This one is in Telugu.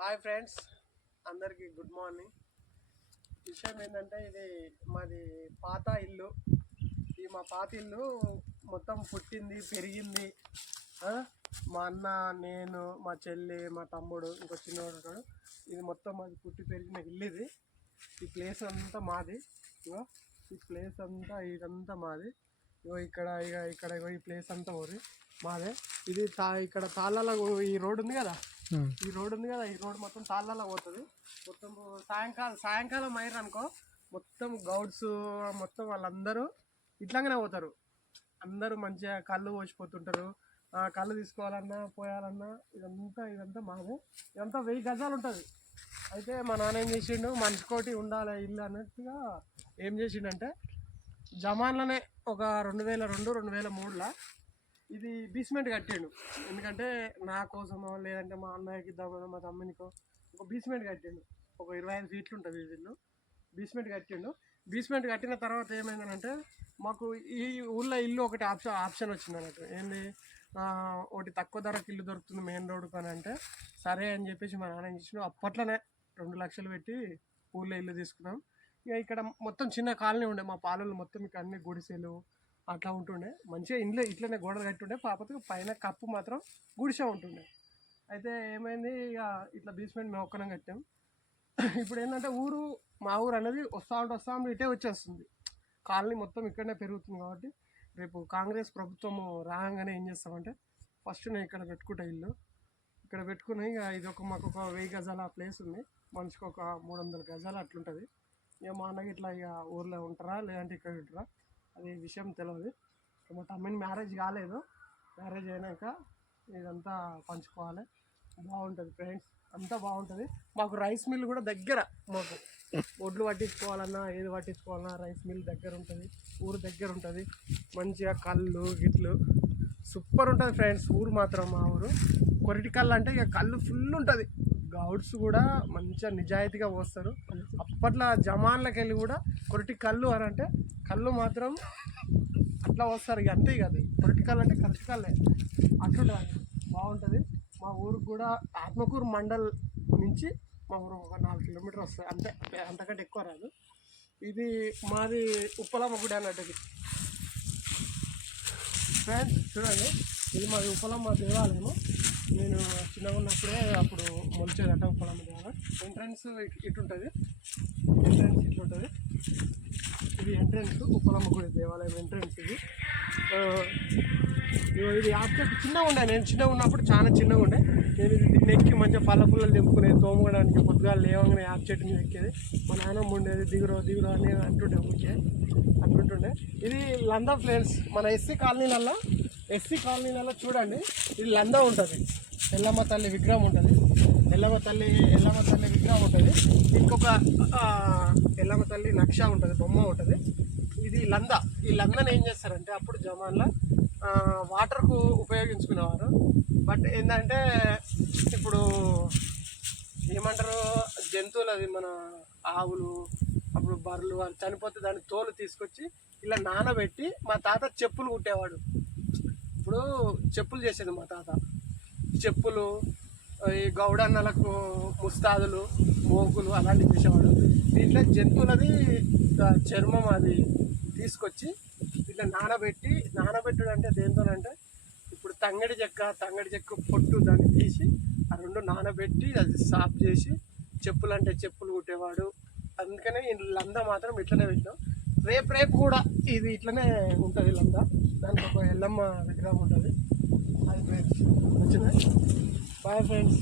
హాయ్ ఫ్రెండ్స్, అందరికీ గుడ్ మార్నింగ్. విషయం ఏంటంటే ఇది మాది పాత ఇల్లు. మా పాత ఇల్లు మొత్తం పుట్టింది పెరిగింది. మా అన్న, నేను, మా చెల్లి, మా తమ్ముడు, ఇంకో చిన్నవాడు ఉంటాడు. ఇది మొత్తం మాది పుట్టి పెరిగిన ఇల్లు. ఇది ఈ ప్లేస్ అంతా మాది. ఇగో ఈ ప్లేస్ అంతా ఇదంతా మాది. ఇగో ఇక్కడ ఈ ప్లేస్ అంతా ఊరి మాదే. ఇది ఇక్కడ తాళ్ళలో ఈ రోడ్ ఉంది కదా, ఈ రోడ్ మొత్తం తాళ్ళలో పోతుంది. మొత్తం సాయంకాలం అయ్యారు అనుకో, మొత్తం గౌడ్స్ మొత్తం వాళ్ళందరూ ఇట్లాగానే పోతారు. అందరూ మంచిగా కళ్ళు పోసిపోతుంటారు. కళ్ళు తీసుకోవాలన్నా పోయాలన్నా ఇదంతా మాదే. ఇదంతా 1000 గజాలు ఉంటుంది. అయితే మా నాన్న ఏం చేసిండు, మనిషికోటి ఉండాలి ఇల్లు అన్నట్టుగా ఏం చేసిండంటే, జమాన్లోనే ఒక 2002-2003లో ఇది బేస్మెంట్ కట్టిండు. ఎందుకంటే నా కోసమో లేదంటే మా అన్నయ్యకి ఇద్దామనో మా తమ్మునికో ఒక బేస్మెంట్ కట్టిండు. ఒక 25 ఫీట్లు ఉంటుంది ఇల్లు. బేస్మెంట్ కట్టిన తర్వాత ఏమైందంటే, మాకు ఈ ఊళ్ళో ఇల్లు ఒకటి ఆప్షన్ వచ్చింది అన్నట్టు. ఏంది, ఒకటి తక్కువ ధరకు ఇల్లు దొరుకుతుంది మెయిన్ రోడ్డు కానీ అంటే సరే అని చెప్పేసి మా నాన్న చేసిన అప్పట్లోనే 2 లక్షలు పెట్టి ఊళ్ళో ఇల్లు తీసుకున్నాం. ఇక ఇక్కడ మొత్తం చిన్న కాలనీ ఉండే, మా పాలలు మొత్తం ఇక్కడ అన్ని గుడిసెలు అట్లా ఉంటుండే. మంచిగా ఇంట్లో ఇట్లనే గోడలు కట్టుండే, కాకపోతే పైన కప్పు మాత్రం గుడిసె ఉంటుండే. అయితే ఏమైంది, ఇక ఇట్లా బేస్మెంట్ మేము ఒక్కనం కట్టాం. ఇప్పుడు ఏంటంటే మా ఊరు అనేది వస్తా ఉంటే ఇటే వచ్చేస్తుంది. కాలనీ మొత్తం ఇక్కడనే పెరుగుతుంది. కాబట్టి రేపు కాంగ్రెస్ ప్రభుత్వము రాగానే ఏం చేస్తామంటే, ఫస్ట్ నేను ఇక్కడ పెట్టుకుంటా ఇల్లు. ఇక్కడ పెట్టుకుని ఇక ఇది మాకు ఒక 1000 గజాల ప్లేస్ ఉంది. మనిషికి ఒక 300 గజాలు అట్లుంటుంది. ఇక మా అన్నకి ఇట్లా ఇక ఊర్లో ఉంటారా లేదంటే ఇక్కడ ఉంటారా అది విషయం తెలియదు. మా తమ్ముని మ్యారేజ్ కాలేదు. మ్యారేజ్ అయినాక ఇదంతా పంచుకోవాలి. బాగుంటుంది ఫ్రెండ్స్, అంతా బాగుంటుంది. మాకు రైస్ మిల్ కూడా దగ్గర. మాకు ఒడ్లు పట్టించుకోవాలన్నా ఏది పట్టించుకోవాలన్నా రైస్ మిల్ దగ్గర ఉంటుంది. ఊరు దగ్గర ఉంటుంది. మంచిగా కళ్ళు గిట్లు సూపర్ ఉంటుంది ఫ్రెండ్స్. ఊరు మాత్రం మా ఊరు కొరటి కళ్ళు అంటే ఇక కళ్ళు ఫుల్ ఉంటుంది. గౌడ్స్ కూడా మంచిగా నిజాయితీగా పోస్తారు. అప్పట్లో జమాన్లకు వెళ్ళి కూడా కొరటి కళ్ళు అని అంటే కళ్ళు మాత్రం అట్లా వస్తారు. ఇక అంతే కాదు, కొరటి కళ్ళు అంటే కరెక్ట్ కళ్ళే అట్లా బాగుంటుంది. మా ఊరికి కూడా ఆత్మకూరు మండల్ నుంచి మా ఊరు ఒక 4 కిలోమీటర్ వస్తుంది అంతే, అంతకంటే ఎక్కువ రాదు. ఇది మాది ఉప్పలమ్మ గుడి అన్నట్టు. ఫ్రెండ్స్ చూడండి, ఇది మాది ఉప్పలమ్మ దేవాలయము. నేను చిన్నగా ఉన్నప్పుడే అప్పుడు మొలిచేదట ఉప్పలమ్మ దేవాలయం. ఎంట్రన్స్ ఇట్లుంటుంది. ఇది ఎంట్రన్స్ ఉప్పలమ్మ గుడి దేవాలయం ఎంట్రన్స్. ఇది ఆబ్జెక్ట్ చిన్నగా ఉండే. నేను చిన్నగా ఉన్నప్పుడు చాలా చిన్నగా ఉండే. నేను దీన్ని ఎక్కి మంచిగా పళ్ళ పుల్లలు తెంపుకునేది, తోముకోవడానికి పొద్దుగా లేవగానే ఆబ్జెక్ట్ మీద ఎక్కేది. మా నాన్నమ్మ ఉండేది దిగురో అని అంటుండే అంటుండే. ఇది లందా ఫ్రెండ్స్. మన ఎస్సీ కాలనీలలో చూడండి, ఇది లందా ఉంటుంది. ఎల్లమ్మ తల్లి విగ్రహం ఉంటుంది. ఎల్లమ్మ తల్లి విగ్రహం ఉంటుంది. ఇంకొక ఎల్లమ్మ తల్లి నక్ష ఉంటుంది, బొమ్మ ఉంటుంది. ఇది లందా. ఈ లందాని ఏం చేస్తారంటే అప్పుడు జమాన్లో వాటర్కు ఉపయోగించుకునేవారు. బట్ ఏంటంటే ఇప్పుడు ఏమంటారు, జంతువులు అది మన ఆవులు అప్పుడు బర్రెలు వాళ్ళు చనిపోతే దాని తోలు తీసుకొచ్చి ఇలా నానబెట్టి మా తాత చెప్పులు కుట్టేవాడు. ఇప్పుడు చెప్పులు చేసేది మా తాత. చెప్పులు, ఈ గౌడన్నలకు ముస్తాదులు, మోగులు అలాంటివి చేసేవాడు. దీంట్లో జంతువులది చర్మం అది తీసుకొచ్చి ఇట్లా నానబెట్టడం అంటే దేంతోనంటే, ఇప్పుడు తంగడి చెక్క పొట్టు దాన్ని తీసి ఆ 2 నానబెట్టి అది సాఫ్ చేసి చెప్పులు కుట్టేవాడు. అందుకనే ఈ లందా మాత్రం ఇట్లనే పెట్టాం. రేపు కూడా ఇది ఇట్లనే ఉంటుంది లందా. దానికి ఒక ఎల్లమ్మ విగ్రహం ఉంటుంది. అది ఫ్రెండ్స్ వచ్చినాయి. Boy friends.